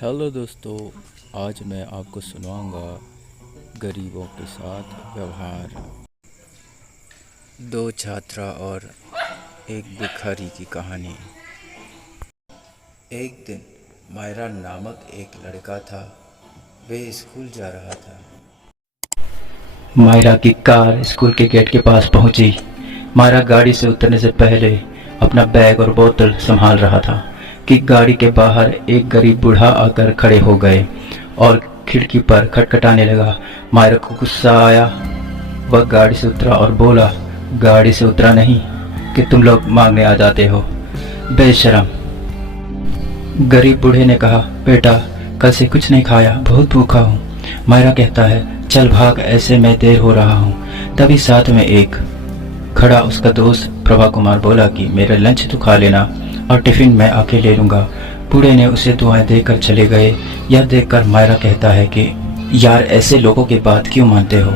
Hello दोस्तों। आज मैं आपको सुनाऊंगा गरीबों के साथ व्यवहार। दो छात्रा और एक भिखारी की कहानी। एक दिन मायरा नामक एक लड़का था। वे स्कूल जा रहा था। मायरा की कार स्कूल के गेट के पास पहुंची। मायरा गाड़ी से उतरने से पहले अपना बैग और बोतल संभाल रहा था कि गाड़ी के बाहर एक गरीब बूढ़ा आकर खड़े हो गए और खिड़की पर खटखटाने लगा। मायरा को गुस्सा आया। वह गाड़ी से उतरा और बोला, गाड़ी से उतरा नहीं कि तुम लोग मांगने आ जाते हो, बेशरम। गरीब बूढ़े ने कहा, बेटा कल से कुछ नहीं खाया, बहुत भूखा हूँ। मायरा कहता है, चल भाग, ऐसे में देर हो रहा हूँ। तभी साथ में एक खड़ा उसका दोस्त प्रभा कुमार बोला कि मेरा लंच तो खा लेना और टिफिन मैं आके ले लूँगा। बूढ़े ने उसे दुआएं देकर चले गए। यह देखकर मायरा कहता है कि यार ऐसे लोगों की बात क्यों मानते हो,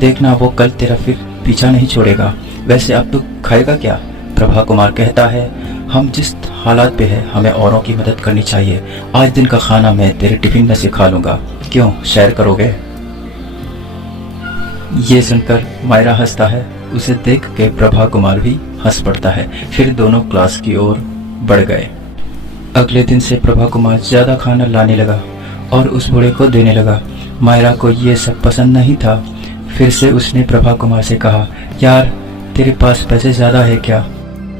देखना वो कल तेरा फिर पीछा नहीं छोड़ेगा। वैसे अब तू खाएगा क्या? प्रभा कुमार कहता है, हम जिस हालात पे है हमें औरों की मदद करनी चाहिए। आज दिन का खाना मैं तेरे टिफिन में से खा लूँगा, क्यों शेयर करोगे? ये सुनकर मायरा हंसता है। उसे देख के प्रभा कुमार भी हंस पड़ता है। फिर दोनों क्लास की ओर बढ़ गए। अगले दिन से प्रभा कुमार ज्यादा खाना लाने लगा और उस बूढ़े को देने लगा। मायरा को ये सब पसंद नहीं था। फिर से उसने प्रभा कुमार से कहा, यार तेरे पास पैसे ज्यादा है क्या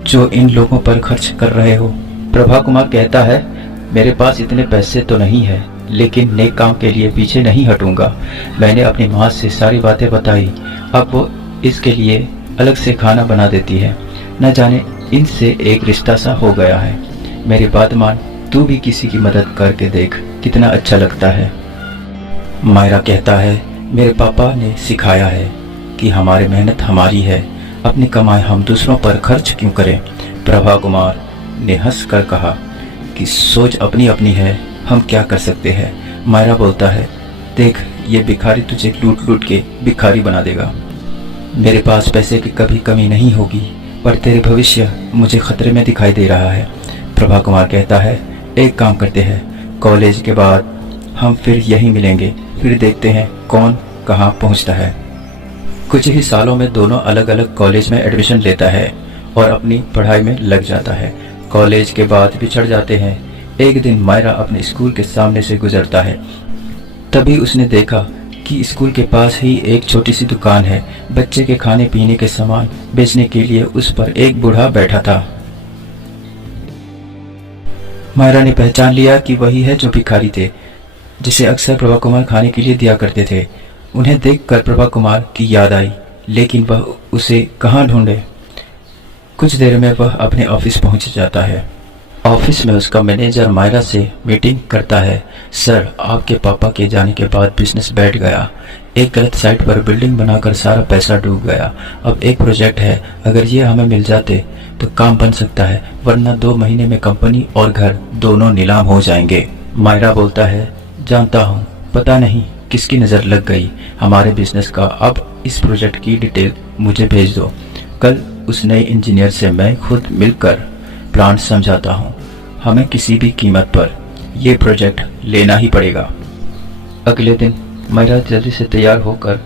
जो इन लोगों पर खर्च कर रहे हो? प्रभा कुमार कहता है, मेरे पास इतने पैसे तो नहीं है, लेकिन नेक काम के लिए पीछे नहीं हटूंगा। मैंने अपनी माँ से सारी बातें बताई, अब वो इसके लिए अलग से खाना बना देती है। न जाने इनसे एक रिश्ता सा हो गया है। मेरी बात मान, तू भी किसी की मदद करके देख, कितना अच्छा लगता है। मायरा कहता है, मेरे पापा ने सिखाया है कि हमारी मेहनत हमारी है, अपनी कमाई हम दूसरों पर खर्च क्यों करें। प्रभा कुमार ने हंस कर कहा कि सोच अपनी अपनी है, हम क्या कर सकते हैं। मायरा बोलता है, देख ये भिखारी तुझे लूट लूट के भिखारी बना देगा। मेरे पास पैसे की कभी कमी नहीं होगी, पर तेरे भविष्य मुझे खतरे में दिखाई दे रहा है। प्रभा कुमार कहता है, एक काम करते हैं, कॉलेज के बाद हम फिर यहीं मिलेंगे, फिर देखते हैं कौन कहाँ पहुँचता है। कुछ ही सालों में दोनों अलग अलग कॉलेज में एडमिशन लेता है और अपनी पढ़ाई में लग जाता है। कॉलेज के बाद बिछड़ जाते हैं। एक दिन मायरा अपने स्कूल के सामने से गुजरता है। तभी उसने देखा कि स्कूल के पास ही एक छोटी सी दुकान है। बच्चे के खाने पीने के सामान बेचने के लिए उस पर एक बूढ़ा बैठा था। मायरा ने पहचान लिया कि वही है जो भिखारी थे, जिसे अक्सर प्रभा कुमार खाने के लिए दिया करते थे। उन्हें देखकर प्रभा कुमार की याद आई, लेकिन वह उसे कहाँ ढूंढे। कुछ देर में वह अपने ऑफिस पहुंच जाता है। ऑफिस में उसका मैनेजर मायरा से मीटिंग करता है। सर, आपके पापा के जाने के बाद बिजनेस बैठ गया। एक गलत साइट पर बिल्डिंग बनाकर सारा पैसा डूब गया। अब एक प्रोजेक्ट है, अगर ये हमें मिल जाते तो काम बन सकता है, वरना 2 महीने में कंपनी और घर दोनों नीलाम हो जाएंगे। मायरा बोलता है, जानता हूँ, पता नहीं किसकी नज़र लग गई हमारे बिजनेस का। अब इस प्रोजेक्ट की डिटेल मुझे भेज दो। कल उस नए इंजीनियर से मैं खुद मिलकर प्लान समझाता हूँ। हमें किसी भी कीमत पर यह प्रोजेक्ट लेना ही पड़ेगा। अगले दिन मायरा जल्दी से तैयार होकर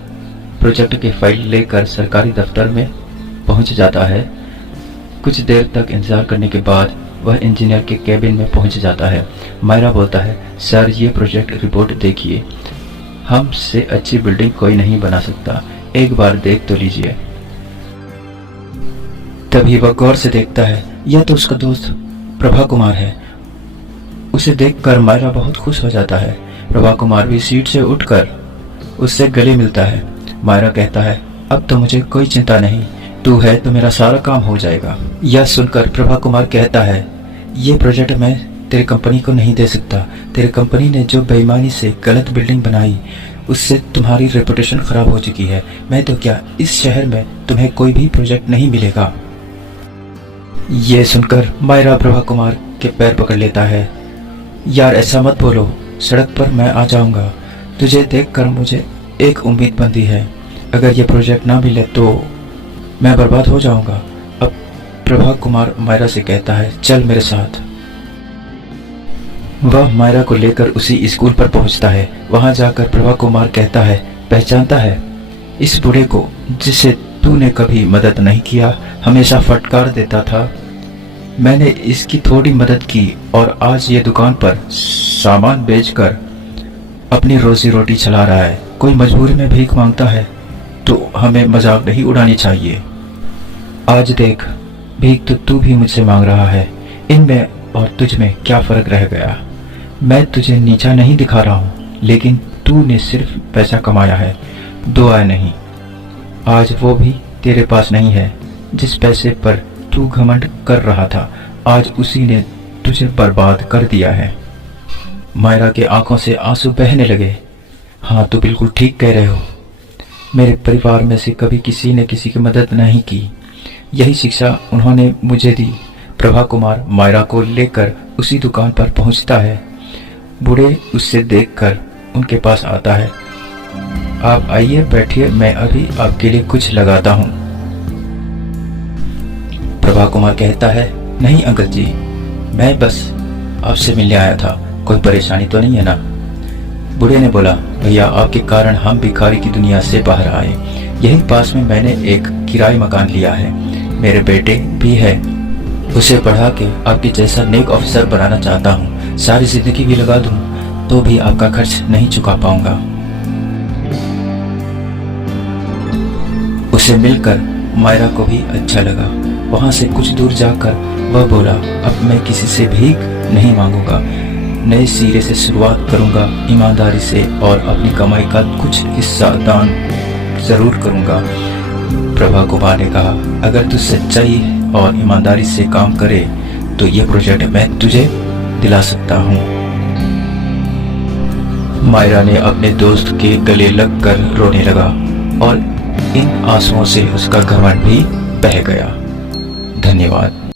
प्रोजेक्ट की फाइल लेकर सरकारी दफ्तर में पहुँच जाता है। कुछ देर तक इंतजार करने के बाद वह इंजीनियर के केबिन में पहुँच जाता है। मायरा बोलता है, सर ये प्रोजेक्ट रिपोर्ट देखिए, हमसे अच्छी बिल्डिंग कोई नहीं बना सकता, एक बार देख तो लीजिए। तभी वह गौर से देखता है, यह तो उसका दोस्त प्रभा कुमार है। उसे देखकर मायरा बहुत खुश हो जाता है। प्रभा कुमार भी सीट से उठकर उससे गले मिलता है। मायरा कहता है, अब तो मुझे कोई चिंता नहीं, तू है तो मेरा सारा काम हो जाएगा। यह सुनकर प्रभा कुमार कहता है, ये प्रोजेक्ट मैं तेरी कंपनी को नहीं दे सकता। तेरी कंपनी ने जो बेईमानी से गलत बिल्डिंग बनाई, उससे तुम्हारी रेपुटेशन खराब हो चुकी है। मैं तो क्या, इस शहर में तुम्हें कोई भी प्रोजेक्ट नहीं मिलेगा। ये सुनकर मायरा प्रभा कुमार के पैर पकड़ लेता है। यार ऐसा मत बोलो, सड़क पर मैं आ जाऊंगा। तुझे देखकर मुझे एक उम्मीद बंधी है, अगर ये प्रोजेक्ट ना मिले तो मैं बर्बाद हो जाऊंगा। अब प्रभा कुमार मायरा से कहता है, चल मेरे साथ। वह मायरा को लेकर उसी स्कूल पर पहुंचता है। वहां जाकर प्रभा कुमार कहता है, पहचानता है इस बूढ़े को जिसे तूने कभी मदद नहीं किया, हमेशा फटकार देता था। मैंने इसकी थोड़ी मदद की और आज ये दुकान पर सामान बेचकर अपनी रोजी रोटी चला रहा है। कोई मजबूरी में भीख मांगता है तो हमें मजाक नहीं उड़ानी चाहिए। आज देख, भीख तो तू भी मुझसे मांग रहा है, इनमें और तुझ में क्या फर्क रह गया। मैं तुझे नीचा नहीं दिखा रहा हूँ, लेकिन तूने सिर्फ पैसा कमाया है, दुआ नहीं। आज वो भी तेरे पास नहीं है। जिस पैसे पर तू घमंड कर रहा था, आज उसी ने तुझे बर्बाद कर दिया है। मायरा के आंखों से आंसू बहने लगे। हाँ, तू बिल्कुल ठीक कह रहे हो। मेरे परिवार में से कभी किसी ने किसी की मदद नहीं की, यही शिक्षा उन्होंने मुझे दी। प्रभा कुमार मायरा को लेकर उसी दुकान पर पहुंचता है। बूढ़े उससे देखकर उनके पास आता है। आप आइए, बैठिए, मैं अभी आपके लिए कुछ लगाता हूँ। प्रभा कुमार कहता है, नहीं अंकल जी, मैं बस आपसे मिलने आया था, कोई परेशानी तो नहीं है ना। बूढ़े ने बोला, भैया आपके कारण हम भिखारी की दुनिया से बाहर आए। यहीं पास में मैंने एक किराए मकान लिया है, मेरे बेटे भी है, उसे पढ़ा के आपके जैसा नेक ऑफिसर बनाना चाहता हूँ। सारी जिंदगी भी लगा दूं तो भी आपका खर्च नहीं चुका पाऊंगा। उसे मिलकर मायरा को भी अच्छा लगा। वहां से कुछ दूर जाकर वह बोला, अब मैं किसी से भीख नहीं मांगूंगा, नए सिरे से शुरुआत करूंगा, ईमानदारी से, और अपनी कमाई का कुछ हिस्सा दान जरूर करूंगा। प्रभा कुमार ने कहा, अगर तू सच्चाई और ईमानदारी से काम करे तो ये प्रोजेक्ट मैं तुझे दिला सकता हूँ। मायरा ने अपने दोस्त के गले लगकर रोने लगा और इन आंसुओं से उसका घमंड भी बह गया। धन्यवाद।